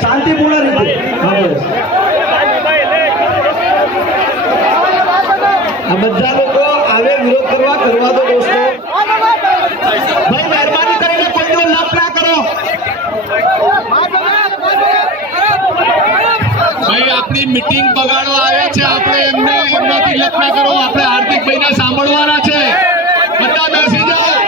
શાંતિપૂર્ણ રીતે આ બધા લોકો આવે વિરોધ કરવા દો દોસ્તો ભાઈ મહેરબાની કરીને કોઈનો લપ ના કરો ભાઈ આપણી મીટિંગ બગાડવા આવ્યા છે આપણે એમનાથી લપ ના કરો આપણે હાર્દિકભાઈને સાંભળવાના છે બધા બેસી જાઓ